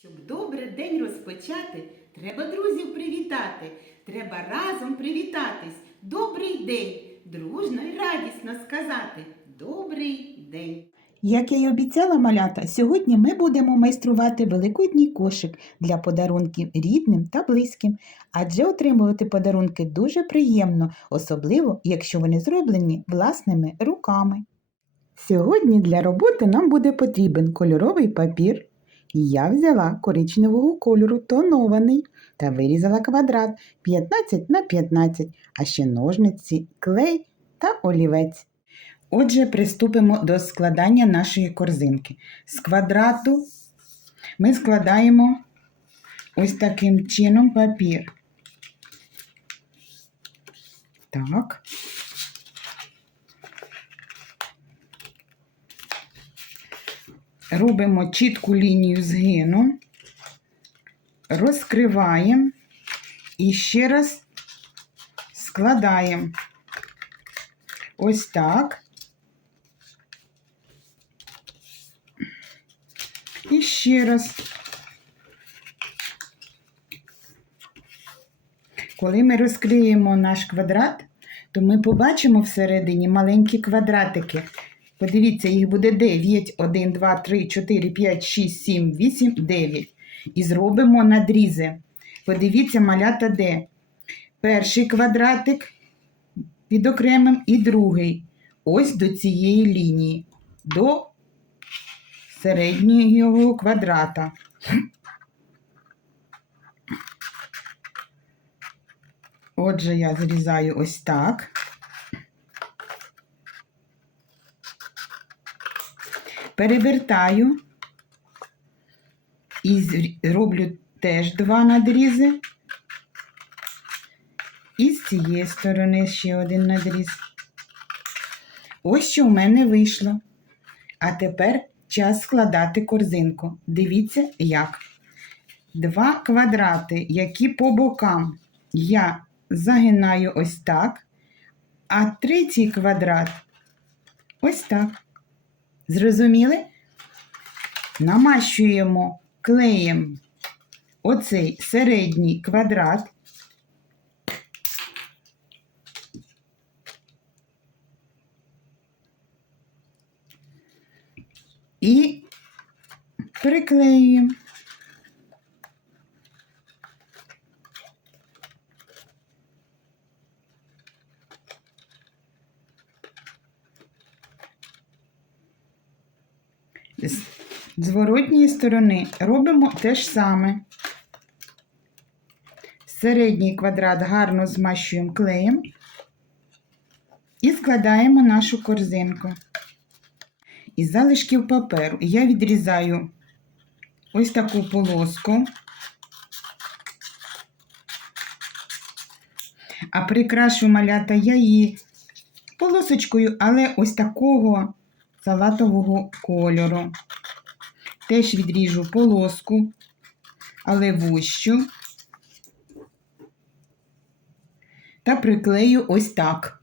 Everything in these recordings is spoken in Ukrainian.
Щоб добре день розпочати, треба друзів привітати. Треба разом привітатись. Добрий день! Дружно й радісно сказати. Добрий день! Як я й обіцяла малята, сьогодні ми будемо майструвати великодній кошик для подарунків рідним та близьким, адже отримувати подарунки дуже приємно, особливо якщо вони зроблені власними руками. Сьогодні для роботи нам буде потрібен кольоровий папір. Я взяла коричневого кольору тонований та вирізала квадрат 15 на 15, а ще ножниці, клей та олівець. Отже, приступимо до складання нашої корзинки. З квадрату ми складаємо ось таким чином папір. Так. Робимо чітку лінію згину, розкриваємо і ще раз складаємо. Ось так. І ще раз. Коли ми розкриємо наш квадрат, то ми побачимо всередині маленькі квадратики. Подивіться, їх буде 9. 1, 2, 3, 4, 5, 6, 7, 8, 9. І зробимо надрізи. Подивіться, малята де. Перший квадратик під окремим і другий. Ось до цієї лінії. До середнього квадрата. Отже, я зрізаю ось так. Перевертаю і роблю теж два надрізи. І з цієї сторони ще один надріз. Ось що в мене вийшло. А тепер час складати корзинку. Дивіться, як. Два квадрати, які по бокам я загинаю ось так, а третій квадрат ось так. Зрозуміли? Намащуємо клеєм оцей середній квадрат. І приклеюємо. З зворотньої сторони робимо те ж саме. Середній квадрат гарно змащуємо клеєм і складаємо нашу корзинку. Із залишків паперу я відрізаю ось таку полоску, а прикрашу малята я її полосочкою, але ось такого салатового кольору. Теж відріжу полоску, але вущу та приклею ось так.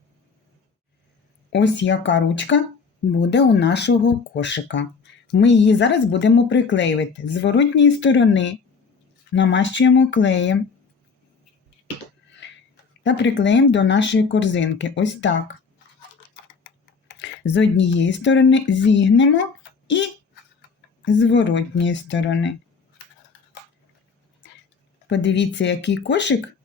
Ось яка ручка буде у нашого кошика. Ми її зараз будемо приклеювати. З зворотньої сторони намащуємо клеєм та приклеїмо до нашої корзинки. Ось так. З однієї сторони зігнемо і зворотньої сторони. Подивіться, який кошик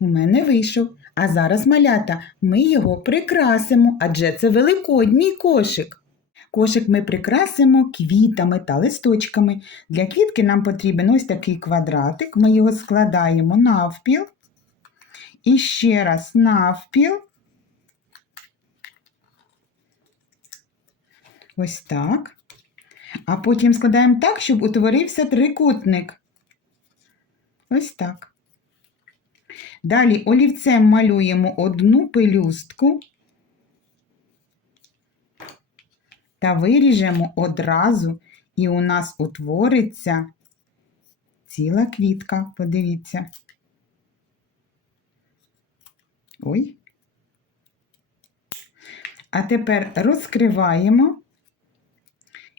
у мене вийшов. А зараз, малята, ми його прикрасимо, адже це великодній кошик. Кошик ми прикрасимо квітами та листочками. Для квітки нам потрібен ось такий квадратик. Ми його складаємо навпіл. І ще раз навпіл. Ось так. А потім складаємо так, щоб утворився трикутник. Ось так. Далі олівцем малюємо одну пелюстку та виріжемо одразу, і у нас утвориться ціла квітка. Подивіться. Ой. А тепер розкриваємо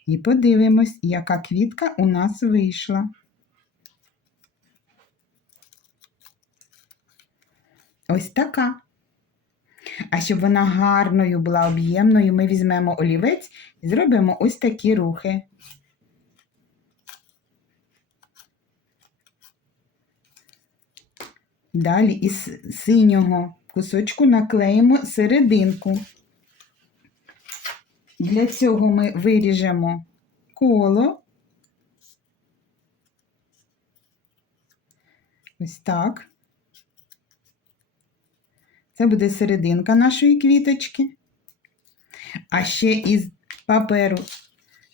І подивимось, яка квітка у нас вийшла. Ось така. А щоб вона гарною була об'ємною, ми візьмемо олівець і зробимо ось такі рухи. Далі із синього кусочку наклеїмо серединку. Для цього ми виріжемо коло. Ось так. Це буде серединка нашої квіточки. А ще із паперу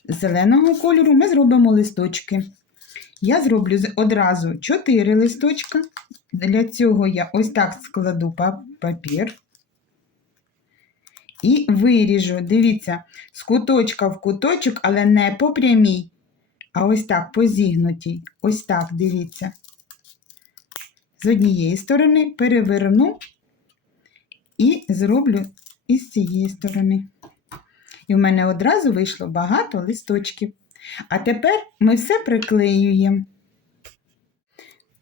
зеленого кольору ми зробимо листочки. Я зроблю одразу 4 листочка. Для цього я ось так складу папір. І виріжу, дивіться, з куточка в куточок, але не по прямій, а ось так, по зігнутій. Ось так, дивіться. З однієї сторони переверну і зроблю із цієї сторони. І в мене одразу вийшло багато листочків. А тепер ми все приклеюємо.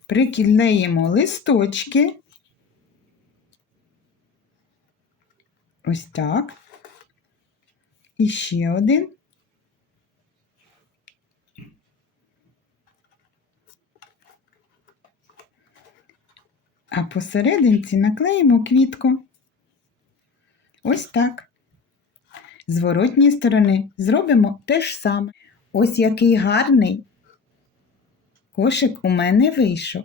Приклеїмо листочки. Ось так. І ще один. А посерединці наклеїмо квітку. Ось так. З сторони зробимо те ж саме. Ось який гарний кошик у мене вийшов.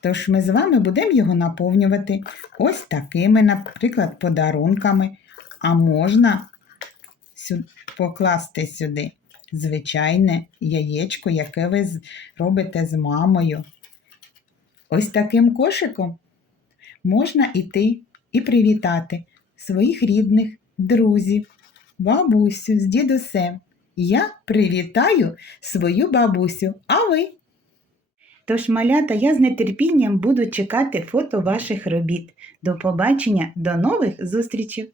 Тож ми з вами будемо його наповнювати ось такими, наприклад, подарунками. А можна покласти сюди звичайне яєчко, яке ви робите з мамою. Ось таким кошиком можна іти і привітати своїх рідних, друзів, бабусю з дідусем. Я привітаю свою бабусю, а ви? Тож, малята, я з нетерпінням буду чекати фото ваших робіт. До побачення, до нових зустрічей!